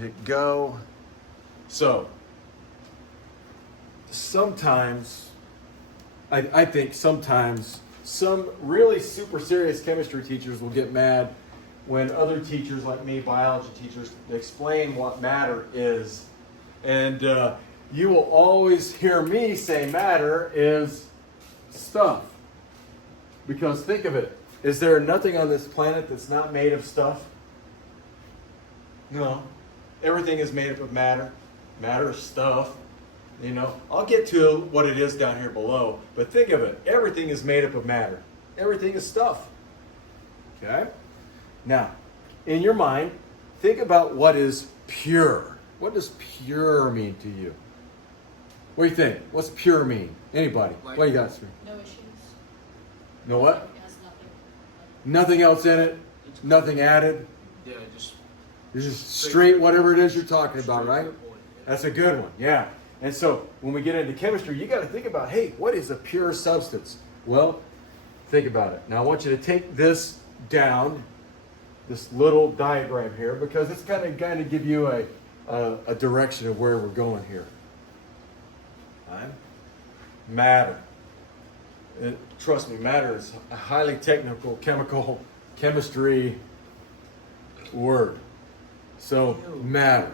hit go. So, sometimes, I think sometimes some really super serious chemistry teachers will get mad when other teachers like me, biology teachers, explain what matter is. And you will always hear me say matter is stuff. Because think of it, is there nothing on this planet that's not made of stuff? No. Everything is made up of matter. Matter is stuff. You know, I'll get to what it is down here below, but think of it. Everything is made up of matter. Everything is stuff. Okay? Now, in your mind, think about what is pure. What does pure mean to you? What do you think? What's pure mean? Anybody? Like, what do you got, Sri? No issues. No what? It has nothing. Nothing else in it? Nothing added? Yeah, just It's just straight whatever it is you're talking about, straight right? to the point. That's a good one, yeah. And so when we get into chemistry, you got to think about, hey, what is a pure substance? Well, think about it. Now I want you to take this down, this little diagram here, because it's kind of give you a direction of where we're going here. Right? Matter. Trust me, matter is a highly technical chemistry word. So matter.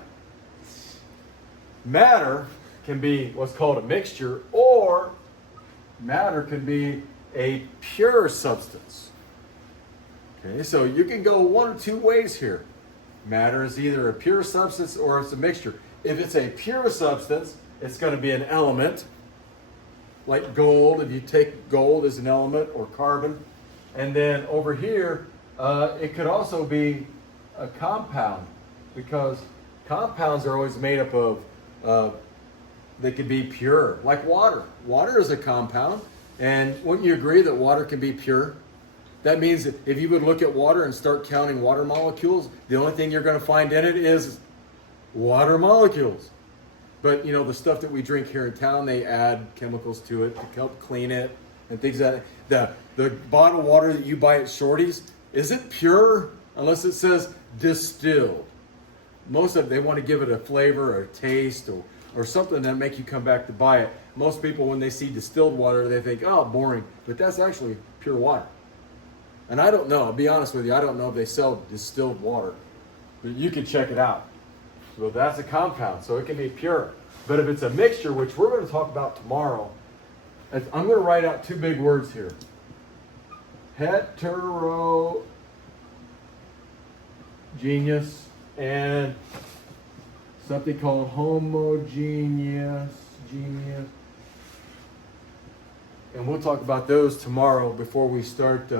Matter can be what's called a mixture, or matter can be a pure substance. Okay, so you can go one or two ways here. Matter is either a pure substance or it's a mixture. If it's a pure substance, it's going to be an element, like gold. If you take gold as an element, or carbon. And then over here, it could also be a compound, because compounds are always made up of they could be pure, like water. Water is a compound, and wouldn't you agree that water can be pure? That means that if you would look at water and start counting water molecules, the only thing you're going to find in it is water molecules. But you know, the stuff that we drink here in town, they add chemicals to it to help clean it and things like that. The bottled water that you buy at Shorty's isn't pure unless it says distilled. Most of it, they want to give it a flavor or a taste or something that make you come back to buy it. Most people, when they see distilled water, they think, oh, boring. But that's actually pure water. And I don't know, I'll be honest with you, I don't know if they sell distilled water. But you can check it out. So that's a compound, so it can be pure. But if it's a mixture, which we're going to talk about tomorrow, I'm going to write out two big words here. Heterogeneous and something called homogeneous. And we'll talk about those tomorrow before we start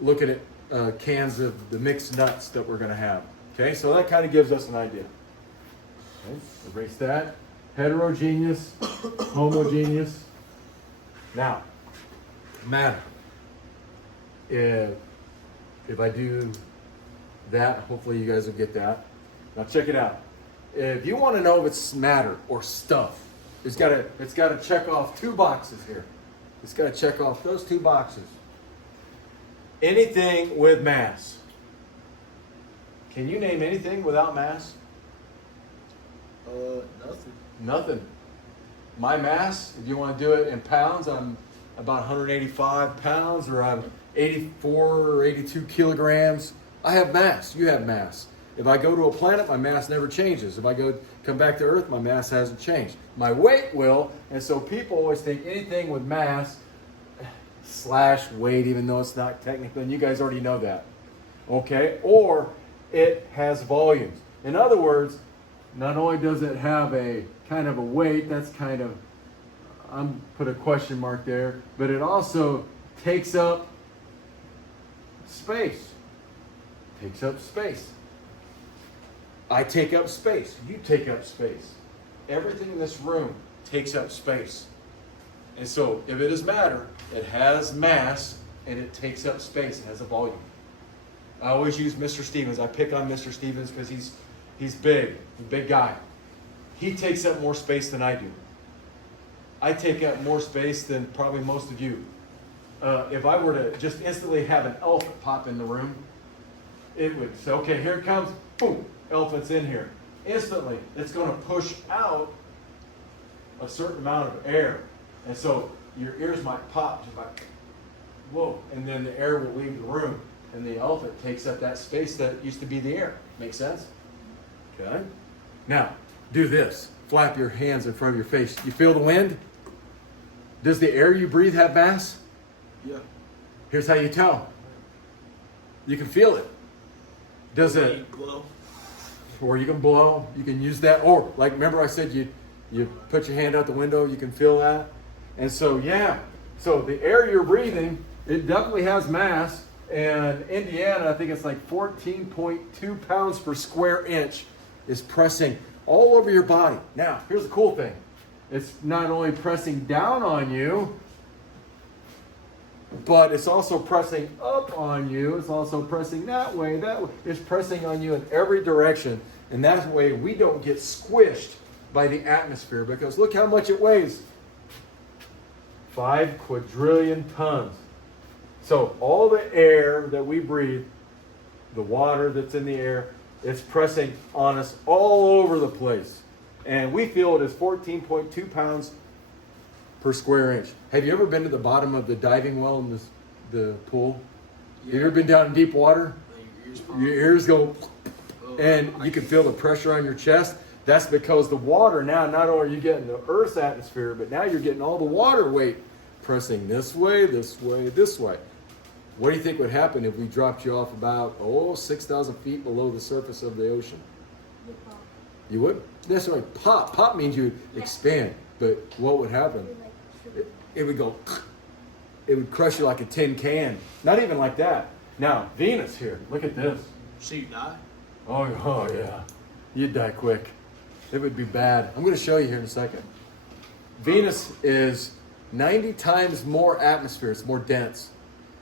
looking at cans of the mixed nuts that we're going to have. Okay, so that kind of gives us an idea. Okay, erase that. Heterogeneous, homogeneous. Now, matter. If I do that, hopefully you guys will get that. Now check it out. If you want to know if it's matter or stuff, it's got to check off two boxes here. It's got to check off those two boxes. Anything with mass. Can you name anything without mass? Nothing. Nothing. My mass, if you want to do it in pounds, I'm about 185 pounds, or I'm 84 or 82 kilograms. I have mass. You have mass. If I go to a planet, my mass never changes. If I come back to Earth, my mass hasn't changed. My weight will, and so people always think anything with mass / weight, even though it's not technically, and you guys already know that. Okay? Or it has volumes. In other words, not only does it have a kind of a weight, that's kind of, I'm put a question mark there, but it also takes up space. Takes up space. I take up space. You take up space. Everything in this room takes up space. And so if it is matter, it has mass and it takes up space. It has a volume. I always use Mr. Stevens. I pick on Mr. Stevens because he's big, a big guy. He takes up more space than I do. I take up more space than probably most of you. If I were to just instantly have an elephant pop in the room, it would say, okay, here it comes, boom, elephant's in here. Instantly, it's going to push out a certain amount of air. And so your ears might pop, just like, whoa, and then the air will leave the room, and the elephant takes up that space that used to be the air. Make sense? Okay. Now, do this. Flap your hands in front of your face. You feel the wind? Does the air you breathe have mass? Yeah. Here's how you tell. You can feel it. Does it blow? Or you can blow. You can use that. Or, like, remember I said you put your hand out the window, you can feel that. And so, yeah. So the air you're breathing, it definitely has mass. And Indiana, I think it's like 14.2 pounds per square inch is pressing all over your body. Now, here's the cool thing. It's not only pressing down on you, but it's also pressing up on you. It's also pressing that way, that way. It's pressing on you in every direction. And that way we don't get squished by the atmosphere, because look how much it weighs. 5 quadrillion tons. So all the air that we breathe, the water that's in the air, it's pressing on us all over the place. And we feel it as 14.2 pounds per square inch. Have you ever been to the bottom of the diving well in the pool? Yeah. Have you ever been down in deep water? Your Your ears go, and you can feel the pressure on your chest. That's because the water now, not only are you getting the Earth's atmosphere, but now you're getting all the water weight pressing this way, this way, this way. What do you think would happen if we dropped you off about, 6,000 feet below the surface of the ocean? You would? That's right. Pop. Pop means you would expand. But what would happen? It would go, it would crush you like a tin can. Not even like that. Now, Venus here, look at this. So you die? Oh yeah. You'd die quick. It would be bad. I'm going to show you here in a second. Venus is 90 times more atmosphere. It's more dense.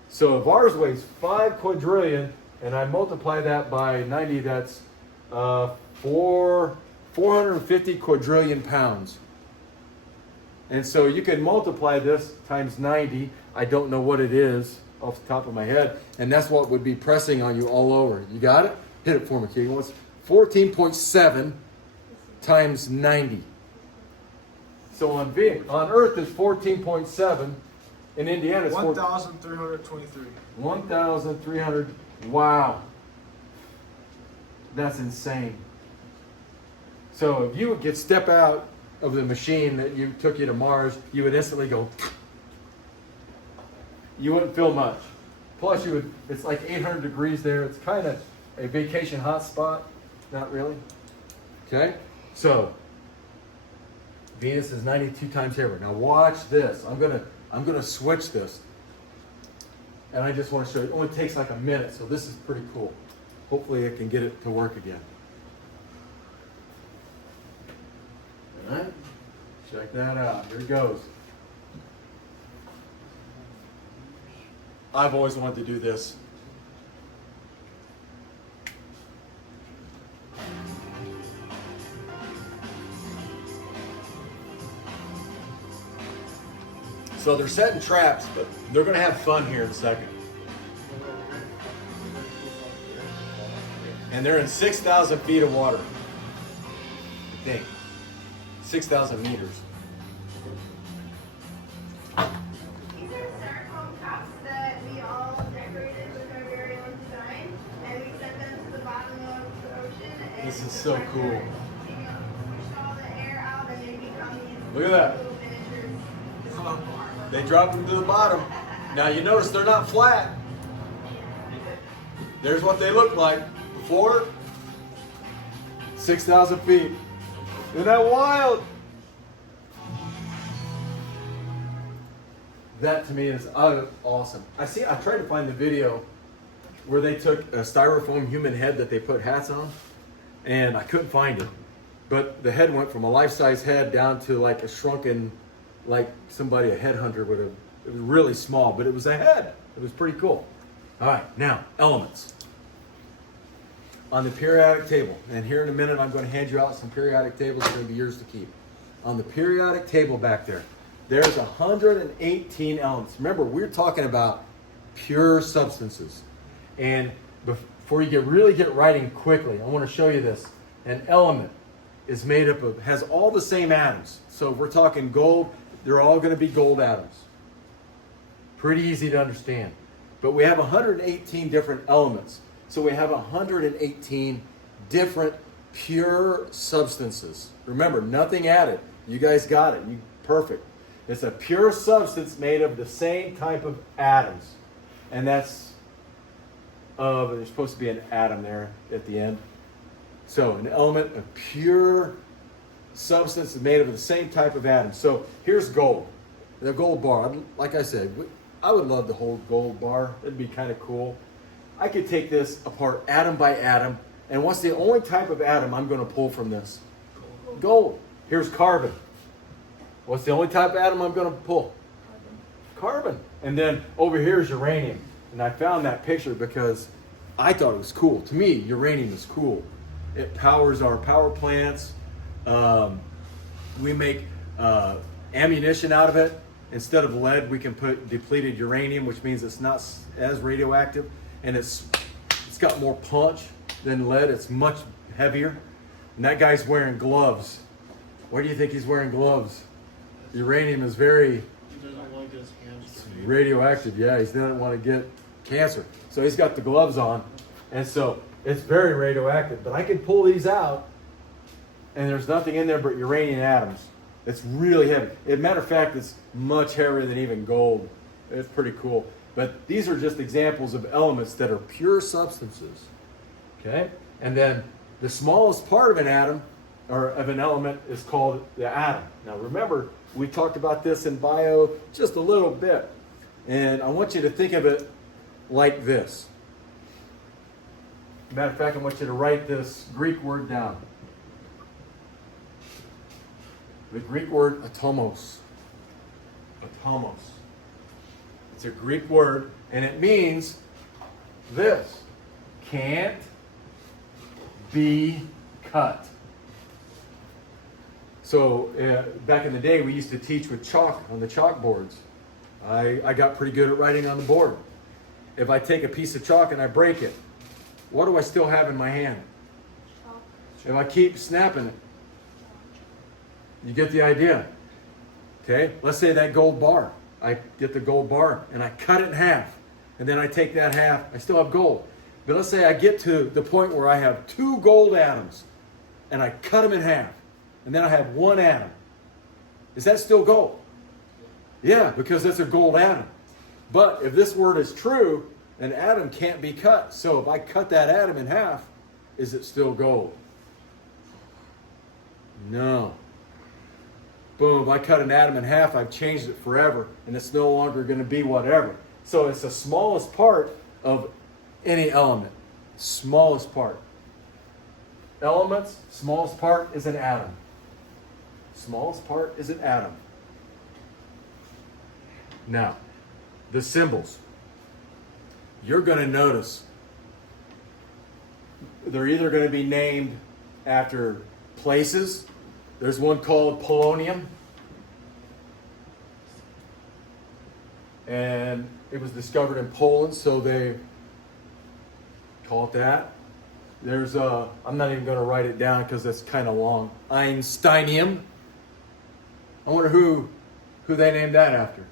So if ours weighs 5 quadrillion, and I multiply that by 90, that's 450 quadrillion pounds. And so you can multiply this times 90. I don't know what it is off the top of my head. And that's what would be pressing on you all over. You got it? Hit it for me, Keegan. What's 14.7 times 90? So on Earth is 14.7. In Indiana, it's 1,323. 1,300. Wow. That's insane. So if you would step out of the machine that took you to Mars, you would instantly go. You wouldn't feel much. Plus, it's like 800 degrees there. It's kind of a vacation hot spot. Not really. Okay? So, Venus is 92 times heavier. Now watch this. I'm gonna switch this. And I just want to show you. It only takes like a minute, so this is pretty cool. Hopefully I can get it to work again. All right? Check that out. Here it goes. I've always wanted to do this. So they're setting traps, but they're going to have fun here in a second. And they're in 6,000 feet of water. I think. 6,000 meters. These are styrofoam cups that we all decorated with our very own design, and we sent them to the bottom of the ocean. And This is so cool. Push all the air out, and they become these Look at that. little miniatures. They drop them to the bottom. Now you notice they're not flat. There's what they look like before. 6,000 feet. Isn't that wild? That to me is awesome. I tried to find the video where they took a styrofoam human head that they put hats on, and I couldn't find it. But the head went from a life-size head down to like a shrunken, like somebody, a headhunter would have. It was really small, but it was a head. It was pretty cool. All right, now elements. On the periodic table, and here in a minute I'm going to hand you out some periodic tables that are going to be yours to keep. On the periodic table back there, there's 118 elements. Remember, we're talking about pure substances. And before you really get writing quickly, I want to show you this. An element is made up of, has all the same atoms. So if we're talking gold, they're all going to be gold atoms. Pretty easy to understand. But we have 118 different elements. So we have 118 different pure substances. Remember, nothing added. You guys got it. Perfect. It's a pure substance made of the same type of atoms. And that's there's supposed to be an atom there at the end. So an element of pure substance is made of the same type of atoms. So here's gold. The gold bar. Like I said, I would love to hold gold bar. It'd be kind of cool. I could take this apart atom by atom. And what's the only type of atom I'm going to pull from this? Gold. Here's carbon. What's the only type of atom I'm going to pull? Carbon. And then over here is uranium. And I found that picture because I thought it was cool. To me, uranium is cool. It powers our power plants. We make ammunition out of it. Instead of lead, we can put depleted uranium, which means it's not as radioactive. And it's got more punch than lead. It's much heavier. And that guy's wearing gloves. Why do you think he's wearing gloves? Uranium is very He doesn't want his hands to be radioactive. Yeah, he doesn't want to get cancer. So he's got the gloves on. And so it's very radioactive. But I can pull these out, and there's nothing in there but uranium atoms. It's really heavy. As a matter of fact, it's much heavier than even gold. It's pretty cool. But these are just examples of elements that are pure substances. Okay? And then the smallest part of an atom, or of an element, is called the atom. Now remember, we talked about this in bio just a little bit. And I want you to think of it like this. Matter of fact, I want you to write this Greek word down. The Greek word atomos. Atomos. It's a Greek word, and it means this. Can't be cut. So back in the day, we used to teach with chalk on the chalkboards. I got pretty good at writing on the board. If I take a piece of chalk and I break it, what do I still have in my hand? If I keep snapping it, you get the idea. Okay, let's say that gold bar. I get the gold bar and I cut it in half. And then I take that half, I still have gold. But let's say I get to the point where I have 2 gold atoms and I cut them in half. And then I have 1 atom. Is that still gold? Yeah, because that's a gold atom. But if this word is true, an atom can't be cut. So if I cut that atom in half, is it still gold? No. Boom, if I cut an atom in half, I've changed it forever, and it's no longer going to be whatever. So it's the smallest part of any element. Smallest part. Elements, smallest part is an atom. Smallest part is an atom. Now, the symbols. You're going to notice they're either going to be named after places. There's one called polonium. And it was discovered in Poland, so they call it that. There's I'm not even going to write it down because it's kind of long. Einsteinium. I wonder who they named that after.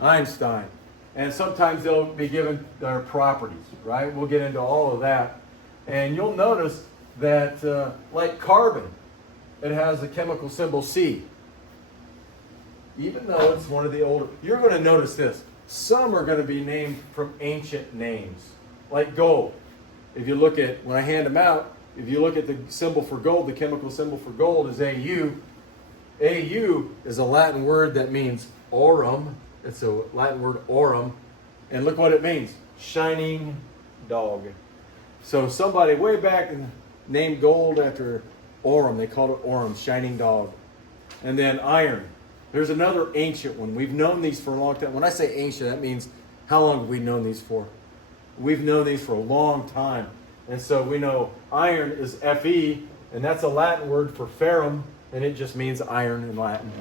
Einstein. And sometimes they'll be given their properties, right? We'll get into all of that. And you'll notice that, like carbon, it has a chemical symbol C. Even though it's one of the older, you're going to notice this. Some are going to be named from ancient names, like gold. If you look at, when I hand them out, if you look at the symbol for gold, the chemical symbol for gold is Au. Au is a Latin word that means aurum. It's a Latin word aurum. And look what it means. Shining dog. So somebody way back named gold after aurum. They called it aurum, shining dog. And then iron. There's another ancient one. We've known these for a long time. When I say ancient, that means how long have we known these for? We've known these for a long time. And so we know iron is Fe, and that's a Latin word for ferrum, and it just means iron in Latin.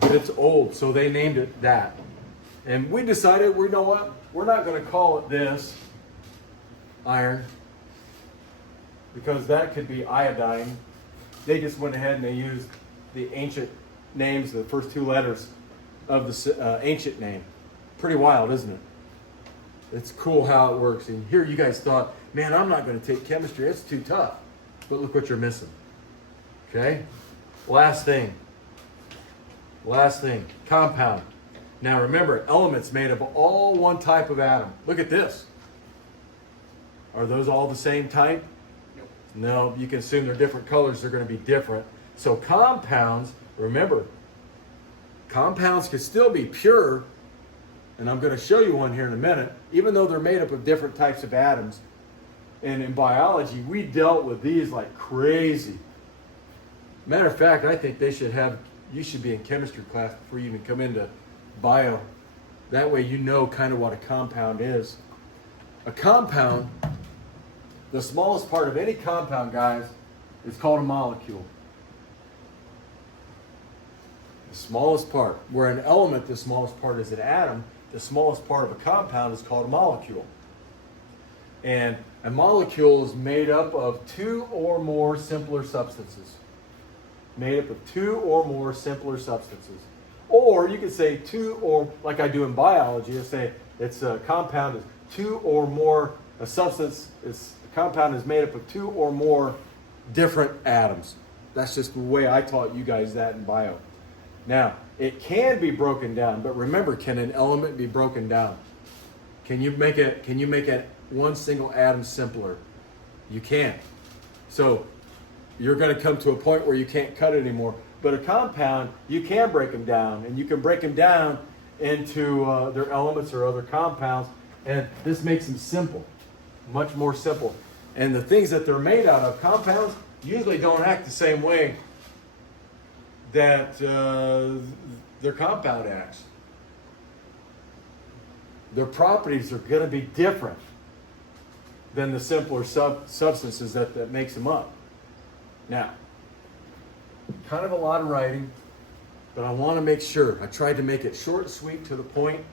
But it's old, so they named it that. And we decided, you know what? We're not going to call it this. iron, because that could be iodine. They just went ahead and they used the ancient names, the first two letters of the ancient name. Pretty wild, isn't it? It's cool how it works. And here you guys thought, man, I'm not going to take chemistry. It's too tough. But look what you're missing. Okay? Last thing. Compound. Now remember, elements made of all one type of atom. Look at this. Are those all the same type? Nope. No, you can assume they're different colors. They're going to be different. So compounds, remember, compounds can still be pure, and I'm going to show you one here in a minute, even though they're made up of different types of atoms. And in biology, we dealt with these like crazy. Matter of fact, I think you should be in chemistry class before you even come into bio. That way you know kind of what a compound is. A compound, the smallest part of any compound, guys, is called a molecule. The smallest part. Where an element, the smallest part is an atom, the smallest part of a compound is called a molecule. And a molecule is made up of two or more simpler substances. Made up of two or more simpler substances. Or you could say two or, like I do in biology, I say it's a compound is two or more, a compound is made up of two or more different atoms. That's just the way I taught you guys that in bio. Now, it can be broken down, but remember, can an element be broken down? Can you make it one single atom simpler? You can't. So you're going to come to a point where you can't cut it anymore. But a compound, you can break them down, and you can break them down into their elements or other compounds, and this makes them simple, much more simple. And the things that they're made out of, compounds, usually don't act the same way that their compound acts. Their properties are going to be different than the simpler substances that makes them up. Now, kind of a lot of writing, but I want to make sure. I tried to make it short and sweet to the point.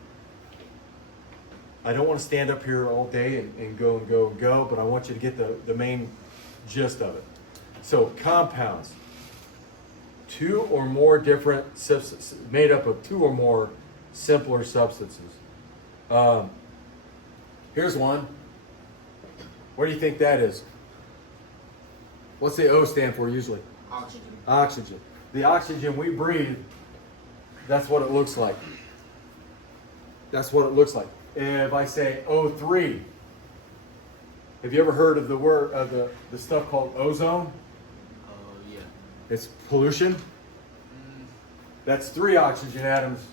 I don't want to stand up here all day and go, but I want you to get the main gist of it. So, compounds. Two or more different substances, made up of two or more simpler substances. Here's one. What do you think that is? What's the O stand for usually? Oxygen. Oxygen. The oxygen we breathe, that's what it looks like. That's what it looks like. If I say O3, have you ever heard of the word of the stuff called ozone? Yeah. It's pollution. That's 3 oxygen atoms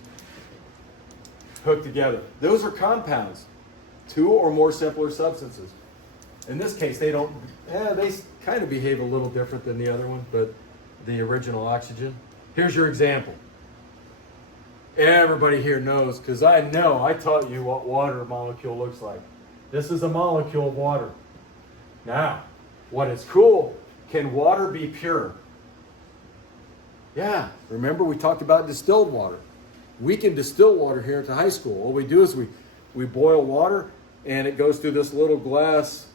hooked together. Those are compounds, 2 or more simpler substances. In this case, they kind of behave a little different than the other one, but the original oxygen. Here's your example. Everybody here knows, because I taught you what water molecule looks like. This is a molecule of water. Now, what is cool, can water be pure? Yeah, remember we talked about distilled water. We can distill water here at the high school. All we do is we boil water, and it goes through this little glass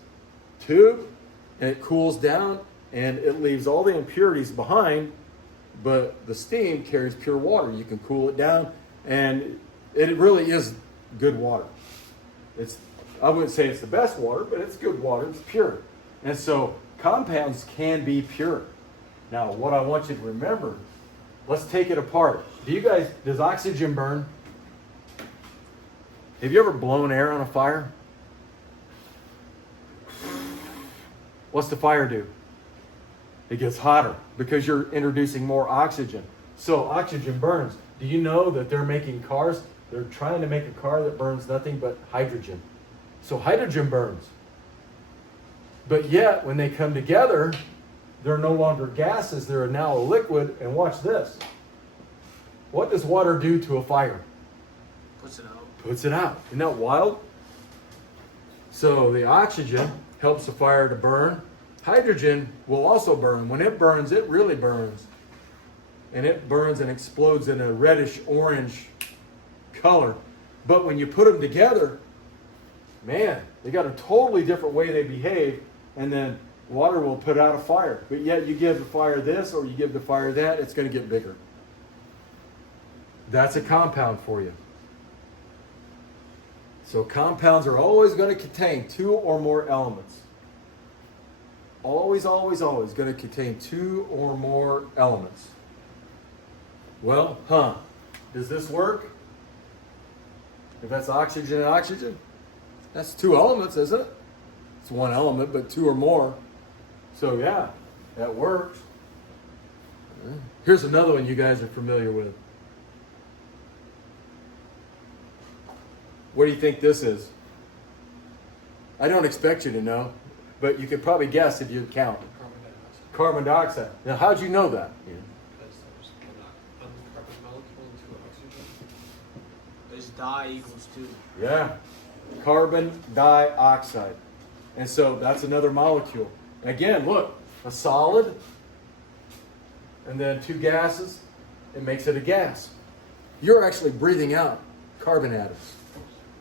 tube, and it cools down, and it leaves all the impurities behind, but the steam carries pure water. You can cool it down, and it really is good water. I wouldn't say it's the best water, but it's good water. It's pure. And so compounds can be pure. Now, what I want you to remember, let's take it apart. Does oxygen burn? Have you ever blown air on a fire? What's the fire do? It gets hotter because you're introducing more oxygen. So oxygen burns. Do you know that they're making cars? They're trying to make a car that burns nothing but hydrogen. So hydrogen burns. But yet, when they come together, they're no longer gases. They're now a liquid. And watch this. What does water do to a fire? Puts it out. Puts it out. Isn't that wild? So the oxygen helps the fire to burn. Hydrogen will also burn. When it burns, it really burns. And it burns and explodes in a reddish orange color. But when you put them together, man, they got a totally different way they behave, and then water will put out a fire. But yet you give the fire this or you give the fire that, it's going to get bigger. That's a compound for you. So compounds are always going to contain two or more elements. Always, always, always going to contain two or more elements. Well, does this work? If that's oxygen and oxygen, that's two elements, isn't it? It's one element, but two or more. So yeah, that works. Here's another one you guys are familiar with. What do you think this is? I don't expect you to know, but you could probably guess if you count. Carbon dioxide. Now, how'd you know that? Because there's one carbon molecule and two oxygen. There's di equals 2. Yeah, carbon dioxide. And so that's another molecule. Again, look, a solid, and then two gases, it makes it a gas. You're actually breathing out carbon atoms.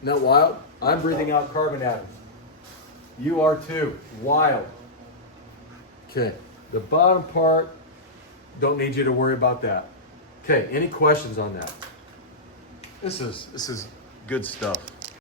Isn't that wild? I'm breathing out carbon atoms. You are too. Wild. Okay, the bottom part, don't need you to worry about that. Okay, any questions on that? This is good stuff.